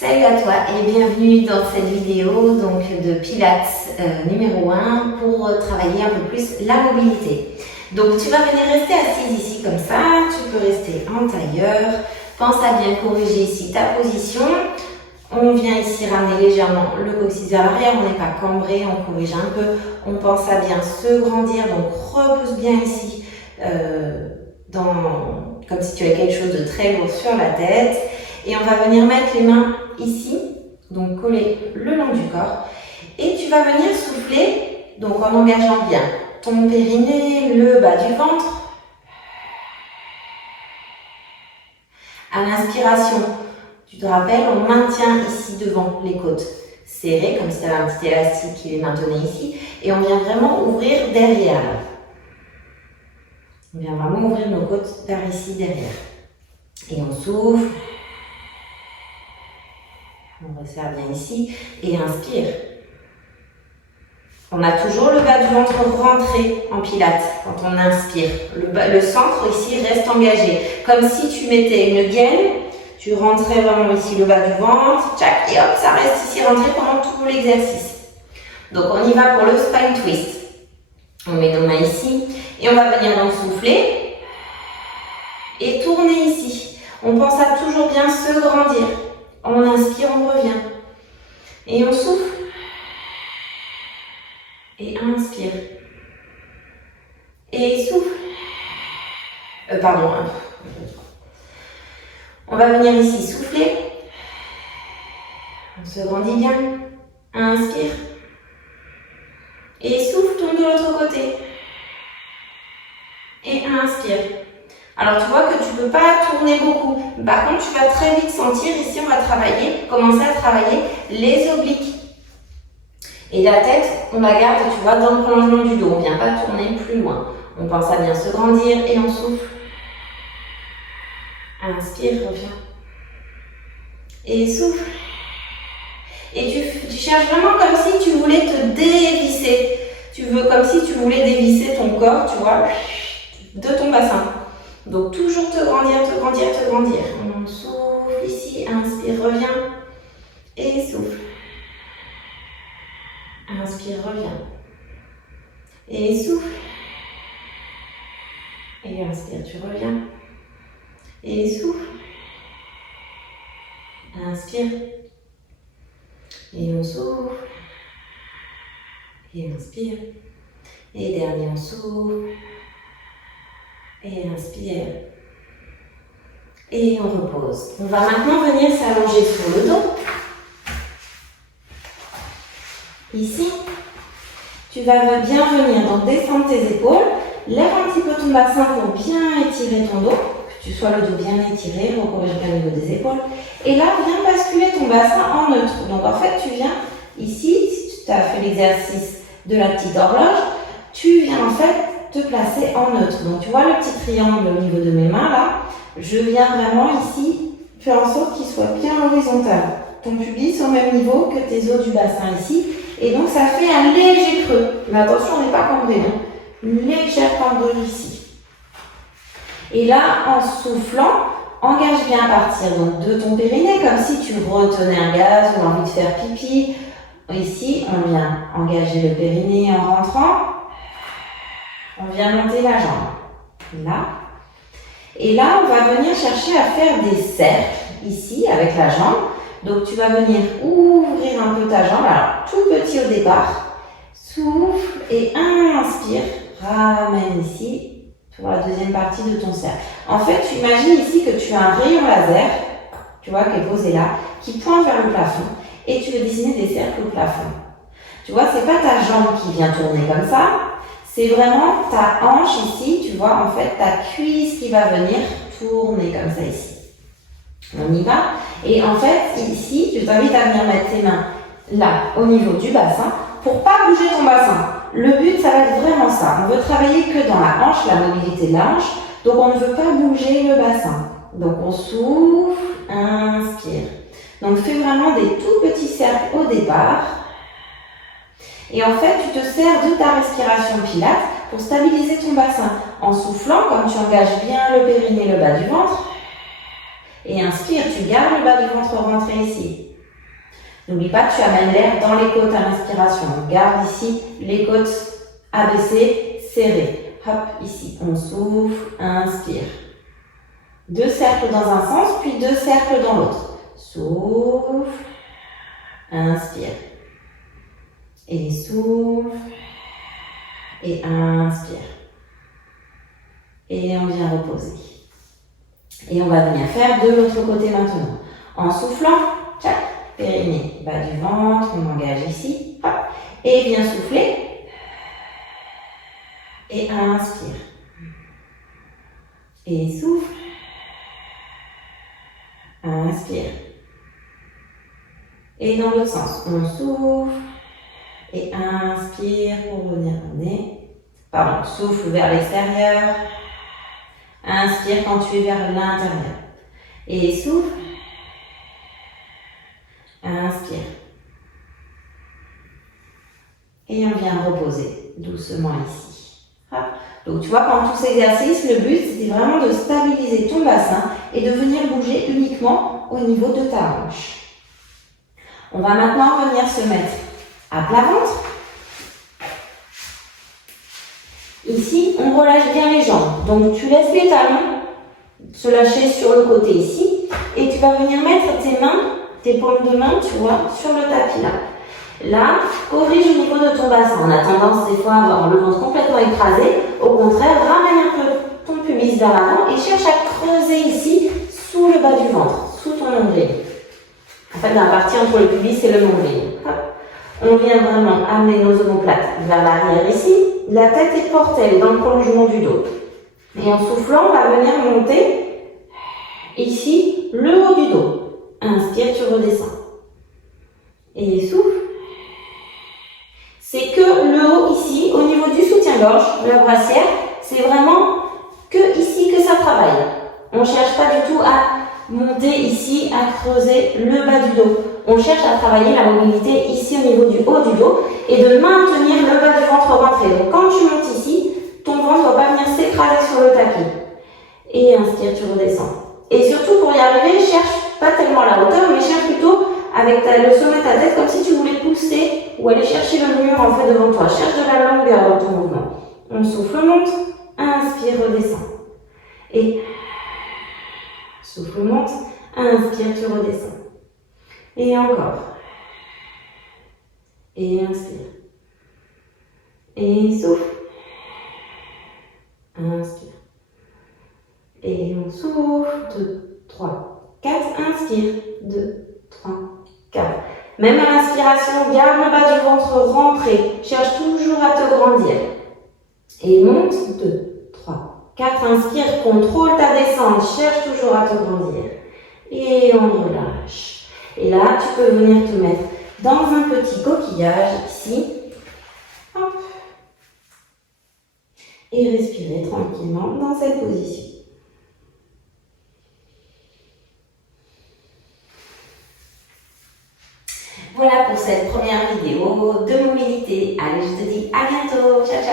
Salut à toi et bienvenue dans cette vidéo donc de Pilates numéro 1 pour travailler un peu plus la mobilité. Donc tu vas venir rester assise ici comme ça, tu peux rester en tailleur, pense à bien corriger ici ta position. On vient ici ramener légèrement le coccyx vers l'arrière, on n'est pas cambré, on corrige un peu, on pense à bien se grandir, donc repousse bien ici comme si tu avais quelque chose de très lourd sur la tête. Et on va venir mettre les mains ici, donc coller le long du corps. Et tu vas venir souffler, donc en engageant bien ton périnée, le bas du ventre. À l'inspiration, tu te rappelles, on maintient ici devant les côtes serrées, comme si tu avais un petit élastique qui les maintenait ici. Et on vient vraiment ouvrir derrière. On vient vraiment ouvrir nos côtes vers ici, derrière. Et on souffle. On resserre bien ici et inspire. On a toujours le bas du ventre rentré en pilates quand on inspire. Le centre ici reste engagé. Comme si tu mettais une gaine, tu rentrais vraiment ici le bas du ventre, tchac, et hop, ça reste ici rentré pendant tout l'exercice. Donc on y va pour le spine twist. On met nos mains ici et on va venir donc souffler et tourner ici. On pense à toujours bien se grandir. On inspire, on revient. Et on souffle. Et inspire. Et souffle. Pardon. On va venir ici souffler. On se grandit bien. Inspire. Et souffle, tourne de l'autre côté. Et inspire. Alors tu vois que tu ne peux pas tourner beaucoup. Par contre, tu vas très vite sentir, ici on va commencer à travailler les obliques. Et la tête, on la garde, tu vois, dans le prolongement du dos. On ne vient pas tourner plus loin. On pense à bien se grandir et on souffle. Inspire, reviens. Et souffle. Et tu cherches vraiment comme si tu voulais te dévisser. Comme si tu voulais dévisser ton corps, tu vois, de ton bassin. Donc toujours te grandir, te grandir, te grandir. On souffle ici, inspire, reviens. Et souffle. Inspire, reviens. Et souffle. Et inspire, tu reviens. Et souffle. Inspire. Et on souffle. Et inspire. Et dernier, on souffle. Et inspire. Et on repose. On va maintenant venir s'allonger sur le dos. Ici, tu vas bien venir donc descendre tes épaules. Lève un petit peu ton bassin pour bien étirer ton dos. Que tu sois le dos bien étiré, recorrige bien le niveau des épaules. Et là, viens basculer ton bassin en neutre. Donc en fait, tu viens ici, si tu as fait l'exercice de la petite horloge, tu viens en fait te placer en neutre. Donc tu vois le petit triangle au niveau de mes mains là, je viens vraiment ici faire en sorte qu'il soit bien horizontal. Ton pubis au même niveau que tes os du bassin ici. Et donc ça fait un léger creux. Mais attention, on n'est pas cambré. Une légère cambrure ici. Et là, en soufflant, engage bien à partir donc, de ton périnée, comme si tu retenais un gaz ou envie de faire pipi. Ici, on vient engager le périnée en rentrant. On vient monter la jambe, là. Et là, on va venir chercher à faire des cercles, ici, avec la jambe. Donc, tu vas venir ouvrir un peu ta jambe. Alors, tout petit au départ. Souffle et inspire. Ramène ici pour la deuxième partie de ton cercle. En fait, tu imagines ici que tu as un rayon laser, tu vois, qui est posé là, qui pointe vers le plafond. Et tu veux dessiner des cercles au plafond. Tu vois, c'est pas ta jambe qui vient tourner comme ça. C'est vraiment ta hanche ici, tu vois, en fait, ta cuisse qui va venir tourner comme ça ici. On y va. Et en fait, ici, je t'invite à venir mettre tes mains là, au niveau du bassin, pour pas bouger ton bassin. Le but, ça va être vraiment ça. On veut travailler que dans la hanche, la mobilité de la hanche. Donc, on ne veut pas bouger le bassin. Donc, on souffle, inspire. Donc, fais vraiment des tout petits cercles au départ. Et en fait, tu te sers de ta respiration pilates pour stabiliser ton bassin. En soufflant, comme tu engages bien le périnée et le bas du ventre. Et inspire, tu gardes le bas du ventre rentré ici. N'oublie pas que tu amènes l'air dans les côtes à l'inspiration. Garde ici les côtes abaissées, serrées. Hop, ici, on souffle, inspire. 2 cercles dans un sens, puis 2 cercles dans l'autre. Souffle, inspire. Et souffle, et inspire. Et on vient reposer. Et on va venir faire de l'autre côté maintenant. En soufflant, tchac, périnée, bas du ventre, on engage ici, hop, et bien souffler. Et inspire. Et souffle. Inspire. Et dans l'autre sens, on souffle. Et inspire pour venir amener. Pardon, souffle vers l'extérieur. Inspire quand tu es vers l'intérieur. Et souffle. Inspire. Et on vient reposer doucement ici. Hop. Donc tu vois, pendant tous ces exercices, le but c'était vraiment de stabiliser ton bassin et de venir bouger uniquement au niveau de ta hanche. On va maintenant venir se mettre à plat ventre. Ici, on relâche bien les jambes. Donc tu laisses les talons se lâcher sur le côté ici et tu vas venir mettre tes mains, tes paumes de main, tu vois, sur le tapis là. Là, corrige au niveau de ton bassin. On a tendance des fois à avoir le ventre complètement écrasé. Au contraire, ramène un peu ton pubis vers l'avant et cherche à creuser ici sous le bas du ventre, sous ton nombril. En fait, la partie entre le pubis et le nombril. Hop. On vient vraiment amener nos omoplates vers l'arrière ici. La tête est portée, elle est dans le prolongement du dos. Et en soufflant, on va venir monter ici le haut du dos. Inspire, tu redescends. Et souffle. C'est que le haut ici, au niveau du soutien-gorge, de la brassière, c'est vraiment que ici que ça travaille. On ne cherche pas du tout à monter ici, à creuser le bas du dos. On cherche à travailler la mobilité ici au niveau du haut du dos et de maintenir le bas du ventre rentré. Donc quand tu montes ici, ton ventre ne va pas venir s'écraser sur le tapis. Et inspire, tu redescends. Et surtout pour y arriver, cherche pas tellement la hauteur, mais cherche plutôt avec le sommet de ta tête, comme si tu voulais pousser ou aller chercher le mur en fait devant toi. Cherche de la longueur dans ton mouvement. On souffle, monte, inspire, redescend. Et souffle, monte, inspire, tu redescends. Et encore. Et inspire. Et souffle. Inspire. Et on souffle. 2, 3, 4. Inspire. 2, 3, 4. Même à l'inspiration, garde le bas du ventre rentré. Cherche toujours à te grandir. Et monte. 2, 3, 4. Inspire. Contrôle ta descente. Cherche toujours à te grandir. Et on relâche. Et là, tu peux venir te mettre dans un petit coquillage ici. Hop. Et respirer tranquillement dans cette position. Voilà pour cette première vidéo de mobilité. Allez, je te dis à bientôt. Ciao, ciao.